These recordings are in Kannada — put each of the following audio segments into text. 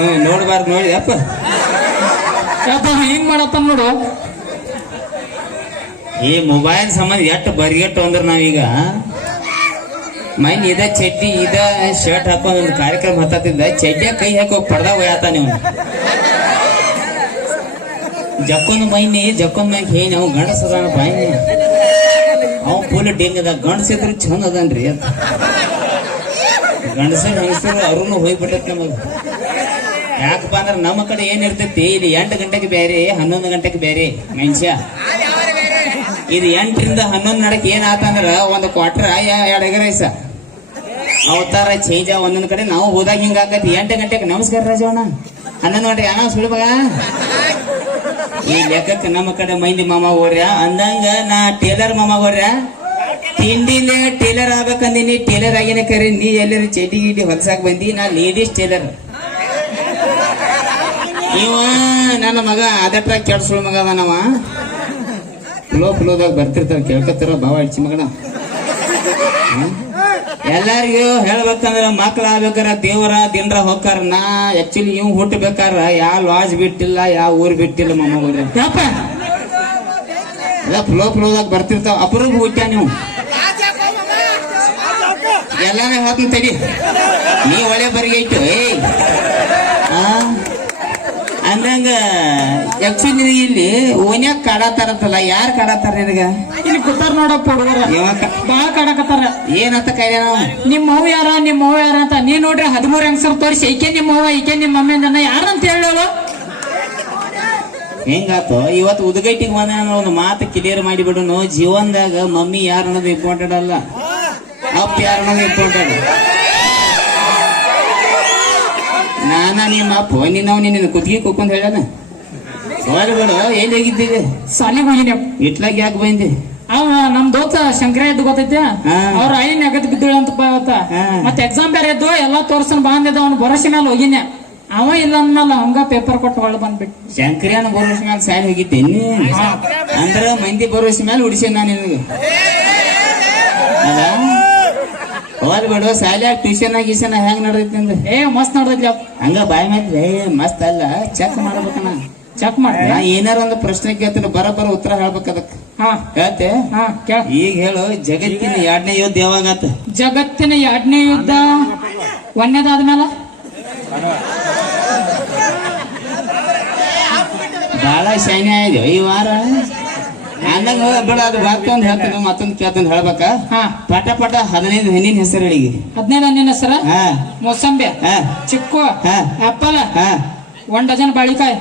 ಹ್ಮ್ ನೋಡ್ಬಾರ್ದು ನೋಡಿ ಅಪ್ಪ. ಯಪ್ಪ ಹಿಂಗ್ ಮಾಡತ್ತ ನೋಡು. ಈ ಮೊಬೈಲ್ ಸಂಬಂಧ ಎಷ್ಟು ಬರಿಗೆಟ್ಟು ಅಂದ್ರೆ ನಾವೀಗ ಮೈನ್ ಇದ ಚಡ್ಡಿ ಇದ ಶರ್ಟ್ ಹಾಕೊಂಡ್ ಒಂದು ಕಾರ್ಯಕ್ರಮ ಹತ್ತತ್ತಿದ್ದ ಚಡ್ಡಿಯ ಕೈ ಹಾಕೋ ಪಡ್ದಾಗ ಹೋಯಾತ ನೀವು. ಜಕ್ಕೊಂದು ಮೈನಿ ಜಕ್ಕೊಂದ್ ಮ್ಯಾಗ ಹೇಳಿ ಅವ್ ಗಂಡಸ ಅದಾನ ಅವ್ ಫುಲ್ ಡಿಂಗ್ ಅದ ಗಂಡಸಿದ್ರು ಚಂದ ಅದನ್ರಿ. ಅಂತ ಗಂಡಸರು ಹೆಂಗಸರು ಅವ್ರೂ ಹೋಗ್ಬಿಟ್ಟೈತೆ ನಮಗ. ಯಾಕಪ್ಪ ಅಂದ್ರೆ ನಮ್ಮ ಕಡೆ ಏನ್ ಇರ್ತೈತಿ? ಇದು ಎಂಟು ಗಂಟೆಗೆ ಬೇರೆ, ಹನ್ನೊಂದು ಗಂಟೆಗೆ ಬೇರೆ, ಮನುಷ್ಯ. ಇದು ಎಂಟರಿಂದ ಹನ್ನೊಂದು ನಡಕ್ ಏನ್ ಆತಂದ್ರ ಒಂದು ಕ್ವಾರ್ಟರ್ ಎರಡು ಎಗ ರೈಸ ಚೇಂಜ್ ಚೇಂಜ ಒಂದೊಂದು ಕಡೆ. ನಾವು ಹೋದಾಗ ಹಿಂಗ ಆಗತ್ತೆ ಎಂಟು ಗಂಟೆಗೆ ನಮಸ್ಕಾರ ರಾಜವಣ್ಣ. ಹನ್ನೊಂದು ಗಂಟೆಗೆ ಅಣ್ಣ ಸುಳಿ ಮಗ ಈ ಲೆಕ್ಕಕ್ಕೆ ನಮ್ಮ ಕಡೆ ಮೈಂದಿ ಮಾಮ ಹೋರ್ಯ. ಅಂದಂಗ ನಾ ಟೇಲರ್ ಮಾಮ ಹೋರ್ಯ. ತಿಂಡಿಲೇ ಟೇಲರ್ ಆಗ್ಬೇಕಂದಿನಿ. ಟೇಲರ್ ಆಗಿನ ಕರೆ ನೀ ಎಲ್ಲರೂ ಚಡ್ಡಿ ಗಿಡ್ಡಿ ಹೊಲ್ಸಾಕ್ ಬಂದಿ. ನಾ ಲೇಡೀಸ್ ಟೇಲರ್. ಇವ ನನ್ನ ಮಗ ಅದೇ ತರ ಕೆಡ್ಸೋಳ ಮಗ ಅದಾನವ ಲೋ ಲೋದಾಗ ಬರ್ತಿರ್ತಾರ ಕೇಳ್ಕೊತಾರ ಭಾವ ಅಡ್ಚಿ ಮಗನ? ಎಲ್ಲಾರಿಗೂ ಹೇಳ್ಬೇಕಂದ್ರ ಮಕ್ಳ ಆಗ್ಬೇಕಾರ ದೇವರ ದಿನರ ಹೋಗ್ತಾರ ನಾ ಆಕ್ಚುಲಿ ಇವ್ ಹುಟ್ಟಬೇಕಾರ ಯಾವ ಲಾಜ್ ಬಿಟ್ಟಿಲ್ಲ ಯಾವ ಊರ್ ಬಿಟ್ಟಿಲ್ಲ ಮಮ್ಮ ಯಾಪ ಎಲ್ಲ ಫ್ಲೋ ಫ್ಲೋದಾಗ ಬರ್ತಿರ್ತಾವ ಅಪರೂಪ ಹುಟ್ಟ ನೀವು? ಎಲ್ಲಾನೇ ಹೇಳ್ತೀನಿ ತಡಿ. ನೀ ಒಳ್ಳೆ ಬರಿಗೆ ಇಟ್ಟು ಏಯ್ ಆ? ಅಂದಂಗ ಆಕ್ಚುಲಿ ಇಲ್ಲಿ ಓನ್ಯಾಗ ಕಾಡತಾರಂತಲ್ಲ ಯಾರು ಕಾಡತಾರ ನಿನಗ? ಇಲ್ಲಿ ಕೂತಾರ ನೋಡಪ್ಪ ಹುಡುಗರ. ಬಾಳ ಕಾಡಕತ್ತಾರ. ಏನಂತ ಕೈ ನಿಮ್ಮ ನಿಮ್ ಮೌ ಯಾರ ನಿಮ್ಮ ಮೌ ಯಾರ ಅಂತ ನೀ ನೋಡ್ರಿ ಹದಿಮೂರ್ ಹೆಂಗಸರ್ ತೋರಿಸಿ ಈಕೆ ನಿಮ್ಮ ಅವ್ವ ಈಕೆ ನಿಮ್ಮ ಮಮ್ಮಿ ಅಂದ ಯಾರಂತ ಹೇಳೋಳು? ಹೆಂಗಾತು? ಇವತ್ತು ಉದ್ಗೈಟಿಗೆ ಬಂದ ಒಂದು ಮಾತು ಕ್ಲಿಯರ್ ಮಾಡಿಬಿಡೋನು ಜೀವನದಾಗ ಮಮ್ಮಿ ಯಾರು ಅನ್ನೋದು ಇಂಪಾರ್ಟೆಂಟ್ ಅಲ್ಲ. ಅಪ್ಪ ಯಾರು ಅನ್ನೋದು ಇಂಪಾರ್ಟೆಂಟ್ ನಾನ ನಿಮ್ಮ ಅಪ್ಪ ನಿನ್ನವ್ ನಿನ್ನ ಕುತ್ತಿಗೆ ಕುಕ್ಕೊಂಡ್ ಹೇಳನ ಹೋಗಿ ಬಿಡು ಎಲ್ಲಿ ಹೋಗಿದ್ದೀವಿ ಸಾಲಿಗೆ ಹೋಗಿನಿ ಇಟ್ಲಾಗ ಯಾಕೆ ಬಂದಿ? ಅವ ನಮ್ ದೋಸ್ತ ಶಂಕರ ಎದ್ದು ಗೊತ್ತೈತೆ. ಅವ್ರ ಐನ್ ಅಗತ್ ಬಿದ್ದಳು ಅಂತ ಇವತ್ತ ಮತ್ತೆ ಎಕ್ಸಾಮ್ ಬೇರೆ ಇದ್ದು ಎಲ್ಲಾ ತೋರ್ಸನ್ ಬಂದಿದ್ದ ಅವ್ನ ಭರೋಸೆ ಮೇಲೆ ಹೋಗಿನ ಅವ ಇಲ್ಲ ಅಂದ್ಮೇಲೆ ಹಂಗ ಪೇಪರ್ ಕೊಟ್ಟು ಹೊಳ್ಳ ಬಂದ್ಬಿಟ್ಟು. ಶಂಕರ್ಯಾನ ಭರೋಸೆ ಮೇಲೆ ಸಾಯಲ್ ಹೋಗಿದ್ದೇನೆ ಅಂದ್ರ ಮಂದಿ ಭರೋಸೆ ಮೇಲೆ ಉಡಿಸಿ ನಾನು ನಿನಗೆ. ಹೋದ್ ಬಿಡು ಶಾಲ್ಯಾಗ ಟ್ಯೂಷನ್ ಗೀಷನ್ ಹೆಂಗ್ ನಡ್ದೈತಿ ಅಂದ್ರೆ ಏ ಮಸ್ತ್ ನೋಡ್ದೈತಿ ಹಂಗ ಬಾಯ್ ಮೇಲೆ ಮಸ್ತ್ ಅಲ್ಲ ಚೆಕ್ ಮಾಡ್ಬೇಕಣ್ಣ ಚೆಕ್ ಮಾಡಿ ನಾ ಏನಾರ ಒಂದು ಪ್ರಶ್ನೆ ಕೇಳ್ತೀನಿ ಬರೋಬ್ಬರ ಉತ್ತರ ಹೇಳ್ಬೇಕು ಅದಕ್ಕೆ. ಹಾ. ಹೇಳ್ತೆ? ಹಾ ಕೇಳ. ಈಗ ಹೇಳು ಜಗತ್ತಿನ ಎರಡನೇ ಯುದ್ಧ ಯಾವಾಗತ್ತ? ಜಗತ್ತಿನ ಎರಡನೇ ಯುದ್ಧ ಒಂದೇದಾದ್ಮೇಲೆ ಬಹಳ ಶೈನಿ ಆಯ್ತು ಈ ವಾರ? ಅಂದಂಗ ಬಿಡ ಅದು ಮತ್ತೊಂದು ಹೇಳ್ತೀನಿ ಮತ್ತೊಂದು ಕೇಳ್ತೀನಿ ಹೇಳ್ಬೇಕ? ಹಾ. ಪಟ ಪಟ ಹದಿನೈದು ಹೆಣ್ಣಿನ ಹೆಸರು ಹೇಳಿಗೆ ಹದಿನೈದು ಹಣ್ಣಿನ ಹೆಸರ? ಹಾ. ಮೋಸಂಬಿ. ಹಾ. ಚಿಕ್ಕು. ಹಾ. ಆಪಲ್. ಹಾ. ಒಂದ್ ಡಜನ್ ಬಾಳಿಕಾಯಿ.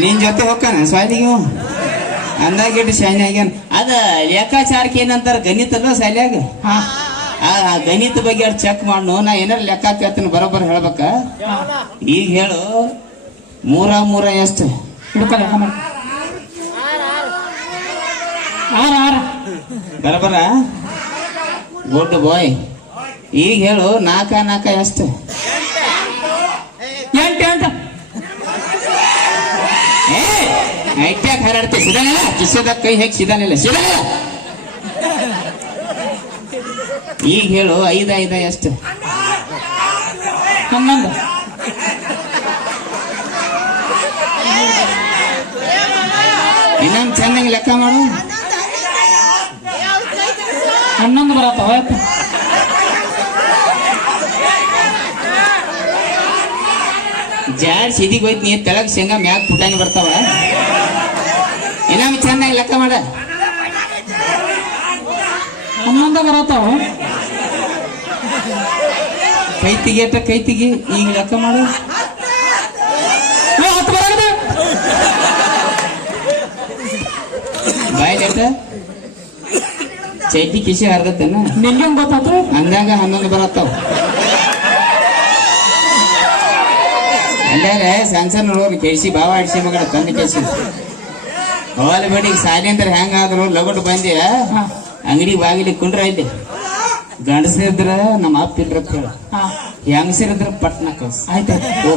ನಿನ್ ಜೊತೆ ಹೋಗ್ತಾನ ಸಾಲಿಗೆ ಅಂದಾಗಿಟ್ಟು ಶೈನಿ ಆಗ್ಯಾನ. ಅದ ಲೆಕ್ಕಾಚಾರಕ್ಕೆ ಏನಂತಾರ ಶಾಲ್ಯಾಗ ಹಾ. ಆ ಗಣಿತ ಬಗ್ಗೆ ಅಷ್ಟು ಚೆಕ್ ಮಾಡು ನಾ ಏನಾರ ಲೆಕ್ಕ ಕೇಳ್ತೀನಿ ಬರೋಬ್ಬರ ಹೇಳ್ಬೇಕ? ಈಗ ಹೇಳು ಮೂರ ಮೂರ ಎಷ್ಟು? ಹಿಡ್ಕೊ ಲೆಕ್ಕ ಮಾಡಿ. ಬರಬರ ಗುಡ್ ಬಾಯ್. ಈಗ ಹೇಳು ನಾಲ್ಕ ನಾಲ್ಕ ಎಷ್ಟು? ಎಂಟು ಎಂಟು ಏ ಹರಡ್ತಿ. ಸಿದಾನಿಲ್ಲ? ಕಿಸದ ಕೈ ಹೇಗೆ ಸಿದಾನಿಲ್ಲ. ಸಿದಾನಿಲ್ಲ? ಈಗ ಹೇಳು, ಐದ ಐದ ಎಷ್ಟು? ಹನ್ನೊಂದು. ಇನ್ನೊಂದು ಚೆನ್ನಾಗಿ ಲೆಕ್ಕ ಮಾಡು. ಹನ್ನೊಂದು ಬರತ್ತ ಯಪ್ಪ ಜಾಡ್ ಸಿದಿಗೆ ಹೋಯ್ತು ನೀ ತೆಳಗ್ ಶೇಂಗಾ ಮ್ಯಾಗ ಪುಟಾಣಿ ಬರ್ತಾವ. ಇನ್ನೊಮ್ಮೆ ಚೆನ್ನಾಗಿ ಲೆಕ್ಕ ಮಾಡ. ಹನ್ನೊಂದ ಬರತಾವ ಕೈ ತೆಗಿಯಟ ಕೈ ತೆಗಿ ಈಗ ಲೆಕ್ಕ ಮಾಡು. ಏ, ಹತ್ತು ಬರಾಕತ್ತಾವ. ಬಾಯ್ ಲೆಕ್ಕ ಚೈತಿ ಕಿಸಿ ಹರ್ದತ್ತೇನ ನಿಂಗೆ ಗೊತ್ತಾತು? ಅಂದಾಗ ಹನ್ನೊಂದು ಬರತ್ತಾವ. ಅಲ್ಲಾರೆ ಸಣ್ಣ ಸಣ್ಣ ಹುಡುಗರು ಕೇಳಿಸಿ ಬಾವ ಆಡಿಸಿ ಮಗಳ ತಂದು ಕೇಳಿಸಿ ಹೋಲ್ ಬಿಡಿ ಸಾಲಿ ಅಂದ್ರೆ ಹೆಂಗಾದ್ರು ಲಗಟ್ ಬಂದಿ ಅಂಗಡಿ ಬಾಗಿಲಿ ಕುಂಡ್ರ ಇಲ್ಲಿ. ಗಂಡಸಿದ್ರ ನಮ್ಮ ಅಪ್ಪ ಇಲ್ರ ಹೆಂಗಸಿರಿದ್ರ ಪಟ್ನ ಕಳ್ಸ. ಆಯ್ತಾಯ್ತು.